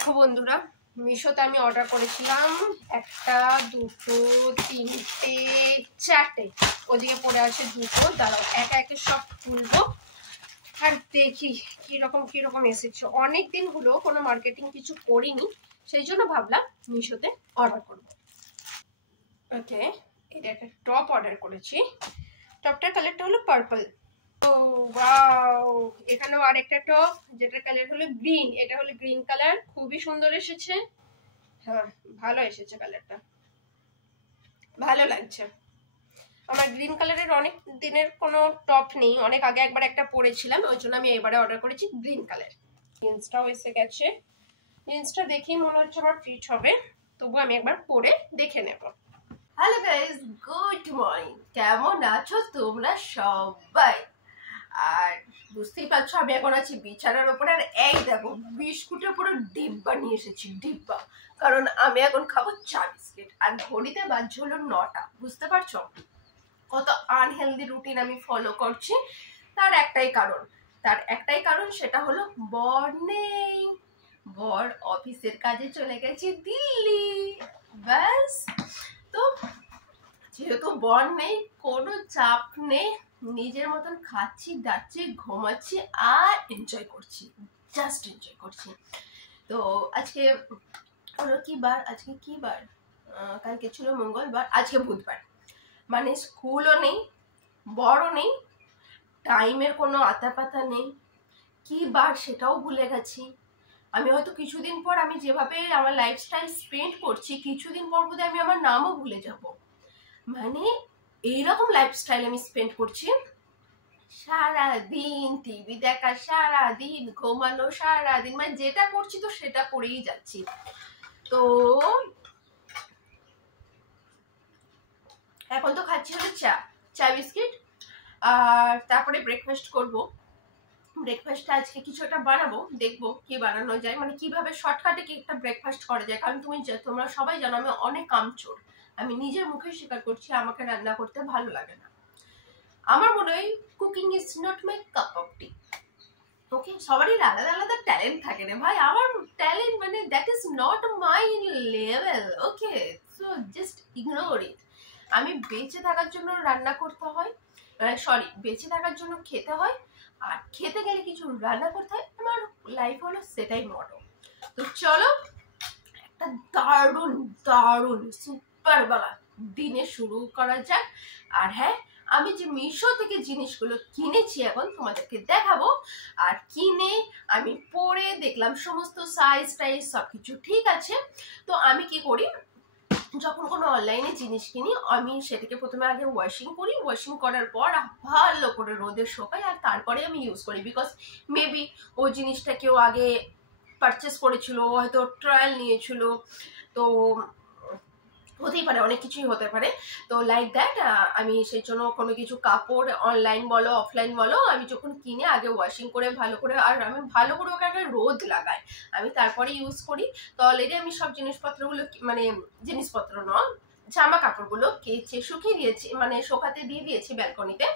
দেখো বন্ধুরা, মিশোতে আমি অর্ডার করেছিলাম একটা, দুটো, তিনটে, চারটে। ওদিকে পড়ে আছে দুটো। দাঁড়াও, একা একে সব খুলবো আর দেখি কিরকম এসেছে। অনেক দিন হলো কোনো মার্কেটিং কিছু করিনি, সেই জন্য ভাবলাম মিশোতে অর্ডার করব। ওকে, এটা একটা টপ অর্ডার করেছি। টপটার কালারটা হলো পার্পল। ও ওয়াও, এখানেও আরেকটা টপ যেটার কালার হলো গ্রিন। এটা হলো গ্রিন কালার, খুবই সুন্দর এসেছে। হ্যাঁ, ভালো এসেছে কালারটা, ভালো লাগছে। আমার গ্রিন কালারের অনেক দিনের কোনো টপ নেই, অনেক আগে একবার একটা পরেছিলাম, ওই জন্য আমি এবারে অর্ডার করেছি গ্রিন কালার। জিন্সটাও এসে গেছে। জিন্সটা দেখেই মনে হচ্ছে আমার ফিট হবে, তবু আমি একবার পরে দেখে নেব। Hello guys, good morning. কেমন আছো তোমরা সবাই? আর বুঝতেই পারছো আমি এখন আছি বিছানার উপরে। আর এই দেখো, বিস্কুটের পুরো ডিব্বা নিয়ে এসেছি, ডিব্বা। কারণ আমি এখন খাবো চা বিস্কিট। আর ঘড়িতে বাজছে হলো 9টা। বুঝতে পারছো কত আনহেলদি রুটিন আমি ফলো করছি? তার একটাই কারণ, সেটা হলো বর নেই। বর অফিসের কাজে চলে গেছে দিল্লি। ব্যাস, তো যেহেতু বর নেই, কোনো চাপ নেই, নিজের মতন খাচ্ছি, দাচ্ছি, ঘুমাচ্ছি আর এনজয় করছি, জাস্ট এনজয় করছি। তো আজকে হলো কি বার? আজকে কি বার? কালকে ছিল মঙ্গলবার, আজকে বুধবার। মানে স্কুলও নেই, বড়ও নেই, টাইমের কোনো আতাপাতা নেই। কি বার সেটাও ভুলে গেছি। আমি হয়তো কিছুদিন পর, আমি যেভাবে আমার লাইফস্টাইল স্পেন্ড করছি, কিছুদিন পর বোধহয় আমি আমার নামও ভুলে যাব। মানে এইরকম লাইফস্টাইল আমি স্পেন্ড করছি। সারাদিন টিভি দেখা, সারাদিন ঘুমানো, সারাদিন মানে যেটা করছি তো সেটা করেই যাচ্ছি। তো এখন তো খাচ্ছি হলো চা বিস্কিট। আর তারপরে ব্রেকফাস্ট করব। ব্রেকফাস্টটা আজকে কিছু একটা বানাবো, দেখবো কি বানানো যায়, মানে কিভাবে শর্টকাটে কি একটা ব্রেকফাস্ট করা যায়। কারণ তোমরা সবাই জানো আমি অনেক কামচোর। আমি নিজের মুখে স্বীকার করছি, আমাকে রান্না করতে ভালো লাগে না। আমার মনে হয় cooking is not my cup of tea. Okay, সবারই আলাদা আলাদা ট্যালেন্ট থাকে রে ভাই। আমার ট্যালেন্ট মানে that is not my level. Okay, so just ignore it. আমি বেঁচে থাকার জন্য রান্না করতে হয়, বেঁচে থাকার জন্য খেতে হয়, আর খেতে গেলে কিছু রান্না করতে হয়। আমার লাইফ হলো সেটাই মটো। তো চলো একটা দারুণ দারুণ সুপার বালা দিনে শুরু করা যাক। আর হ্যাঁ, আমি যে মিশো থেকে জিনিসগুলো কিনেছি এখন তোমাদেরকে দেখাবো। আর কিনে আমি পরে দেখলাম সমস্ত সাইজ টাইজ সবকিছু ঠিক আছে। তো আমি কি করি, যখন কোনো অনলাইনে জিনিস কিনি, আমি সেটাকে প্রথমে আগে ওয়াশিং করি। ওয়াশিং করার পর ভালো করে রোদে শুকাই, আর তারপরে আমি ইউজ করি। বিকজ মেবি ওই জিনিসটা কেউ আগে পারচেস করেছিল, হয়তো ট্রায়াল নিয়েছিল, তো হতেই পারে, অনেক কিছুই হতে পারে। তো লাইক দ্যাট, আমি সেই জন্য কোনো কিছু কাপড় অনলাইন বলো অফলাইন বলো, আমি যখন কিনে আগে ওয়াশিং করে ভালো করে, আর আমি ভালো করে ওকে একটা রোদ লাগাই, আমি তারপরে ইউজ করি। তো অলরেডি আমি সব জিনিসপত্রগুলো, মানে জিনিসপত্র নয়, জামা কাপড়গুলো কেচে শুকিয়ে দিয়েছি, মানে শোকাতে দিয়ে দিয়েছি ব্যালকনিতে।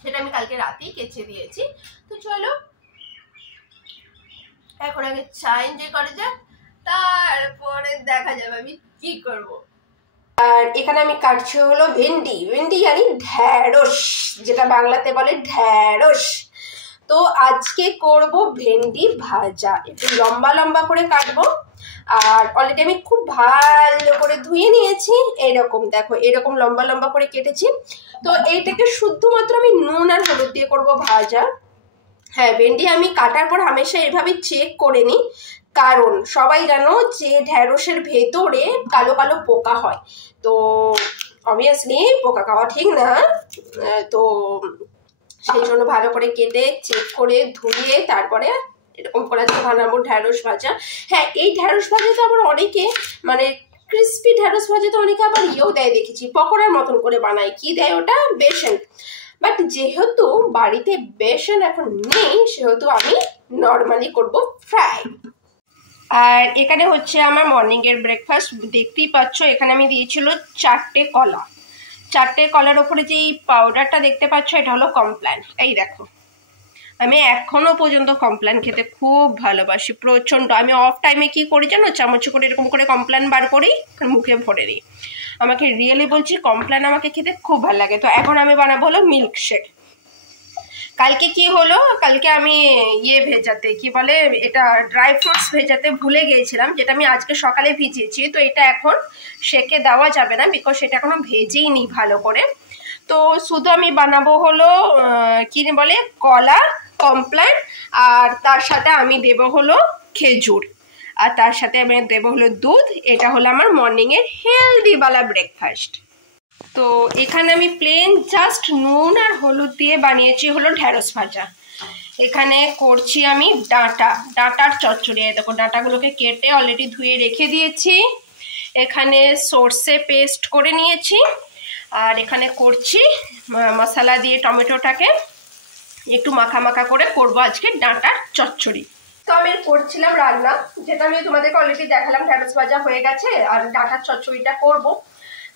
সেটা আমি কালকে রাতেই কেচে দিয়েছি। তো চলো এখন আগে চা এনজয় করা যাক, তারপরে দেখা যাবে আমি কি করব। আর এখানে আমি কাটছি হলো ভেন্ডি। ভেন্ডি জানি ঢ্যাঁড়স, যেটা বাংলাতে বলে ঢ্যাঁড়স। তো আজকে করব ভেন্ডি ভাজা। একটু লম্বা লম্বা করে কাটবো। আর অলরেডি আমি খুব ভালো করে ধুয়ে নিয়েছি। এইরকম দেখো, এরকম লম্বা লম্বা করে কেটেছি। তো এইটাকে শুধুমাত্র আমি নুন আর হলুদ দিয়ে করবো ভাজা। হ্যাঁ, ভেন্ডি আমি কাটার পর হামেশা এভাবে চেক করে নিই, কারণ সবাই জানো যে ঢ্যাঁড়সের ভেতরে কালো কালো পোকা হয়। তো অবভিয়াসলি পোকা খাওয়া ঠিক না। তো সেই জন্য ভালো করে কেটে চেক করে ধুয়ে তারপরে এরকম করে বানাবো ঢ্যাঁড়স ভাজা। হ্যাঁ, এই ঢ্যাঁড়স ভাজা তো আবার অনেকে, মানে ক্রিস্পি ঢ্যাঁড়স ভাজা তো অনেকে আবার ইয়েও দেয়, দেখেছি পকোড়ার মতন করে বানায়। কি দেয় ওটা? বেসন। বাট যেহেতু বাড়িতে বেসন এখন নেই, সেহেতু আমি নর্মালি করব ফ্রাই। আর এখানে হচ্ছে আমার মর্নিং এর ব্রেকফাস্ট। দেখতেই পাচ্ছ, এখানে আমি দিয়েছিল 4টে কলা। 4টে কলার ওপরে যে পাউডারটা দেখতে পাচ্ছ, এটা হলো কমপ্ল্যান। এই দেখো, আমি এখনো পর্যন্ত কমপ্ল্যান খেতে খুব ভালোবাসি, প্রচণ্ড। আমি অফ টাইমে কি করি জানো, চামচে করে এরকম করে কমপ্ল্যান বার করি আর মুখে ভরে দিই। আমাকে রিয়েলি বলছি কমপ্ল্যান আমাকে খেতে খুব ভালো লাগে। তো এখন আমি বানাবো হলো মিল্কশেক। কালকে কি হলো, কালকে আমি ভেজাতে কি বলে এটা ড্রাই ফ্রুটস ভেজাতে ভুলে গিয়েছিলাম, যেটা আমি আজকে সকালে ভিজিয়েছি। তো এটা এখন শেকে দেওয়া যাবে না, বিকজ সেটা এখনো ভেজেই নি ভালো করে। তো শুধু আমি বানাবো হলো কি বলে কলা, কমপ্ল্যান, আর তার সাথে আমি দেব হলো খেজুর, আর তার সাথে আমি দেব হলো দুধ। এটা হলো আমার মর্নিংয়ের হেলদিওয়ালা ব্রেকফাস্ট। তো এখানে আমি প্লেন জাস্ট নুন আর হলুদ দিয়ে বানিয়েছি হলো ঢ্যাঁড়স ভাজা। এখানে করছি আমি ডাঁটার চচ্চড়ি। দেখো ডাঁটাগুলোকে কেটে অলরেডি ধুয়ে রেখে দিয়েছি। এখানে সর্ষে পেস্ট করে নিয়েছি, আর এখানে করছি মশলা দিয়ে টমেটোটাকে একটু মাখা মাখা করে করবো আজকে ডাঁটার চচ্চড়ি। তো আমি করছিলাম রান্না, যেটা আমি তোমাদেরকে অলরেডি দেখালাম, ঢ্যাঁড়স ভাজা হয়ে গেছে আর ডাঁটার চচ্চড়িটা করব।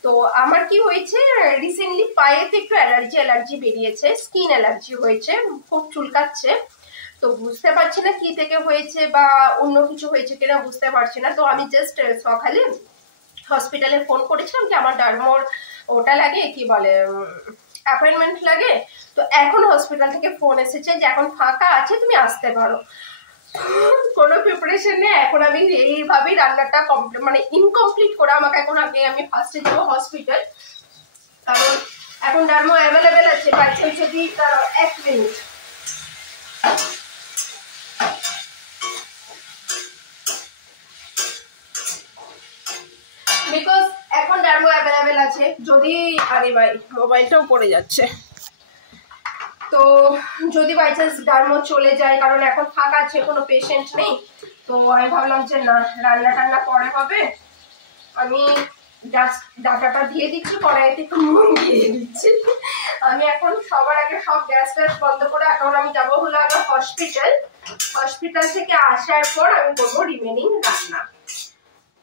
তো আমার কি হয়েছে, রিসেন্টলি পায়েতে একটু অ্যালার্জি বেরিয়েছে, স্কিন অ্যালার্জি হয়েছে, খুব চুলকাচ্ছে। তো বুঝতে পারছি না কি থেকে হয়েছে বা অন্য কিছু হয়েছে কিনা বুঝতে পারছি না। তো আমি জাস্ট সকালে হসপিটালে ফোন করেছিলাম কি আমার ডার্মোর ওটা লাগে কি বলে অ্যাপয়েন্টমেন্ট লাগে। তো এখন হসপিটাল থেকে ফোন এসেছে যে এখন ফাঁকা আছে, তুমি আসতে পারো। কোনো প্রিপারেশন নেই, এখন আমি এইভাবেই রান্নাটা মানে ইনকমপ্লিট করে আমাকে এখন আমি ফার্স্টে যাবো হসপিটাল, কারণ এখন ডার্মো অ্যাভেলেবেল আছে। বাই চান্স যদি 1 মিনিট, বিকজ এখন ডার্মো অ্যাভেলেবেল আছে। যদি আরে ভাই মোবাইলটাও পড়ে যাচ্ছে, তো যদি বাই চান্স ডার্মো চলে যায়, কারণ এখন ফাঁকা আছে, কোনো পেশেন্ট নেই। তো আমি ভাবলাম যে না, রান্না টান্না পরে হবে, আমি জাস্ট ডাটাটা দিয়ে দিচ্ছি, কড়াইতে একটু নুন দিয়ে দিচ্ছি। আমি এখন সবার আগে সব গ্যাস ট্যাস বন্ধ করে এখন আমি যাবো হলো আগে হসপিটাল থেকে আসার পর আমি করবো রিমেনিং রান্না,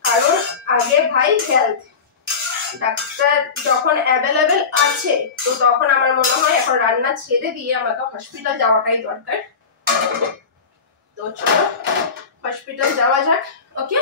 কারণ আগে ভাই হেলথ। ডাক্তার যখন অ্যাভেলেবেল আছে তো তখন আমার মনে হয় এখন রান্না ছেড়ে দিয়ে আমাকে হসপিটাল যাওয়াটাই দরকার। তো চলো হসপিটাল যাওয়া যাক। ওকে।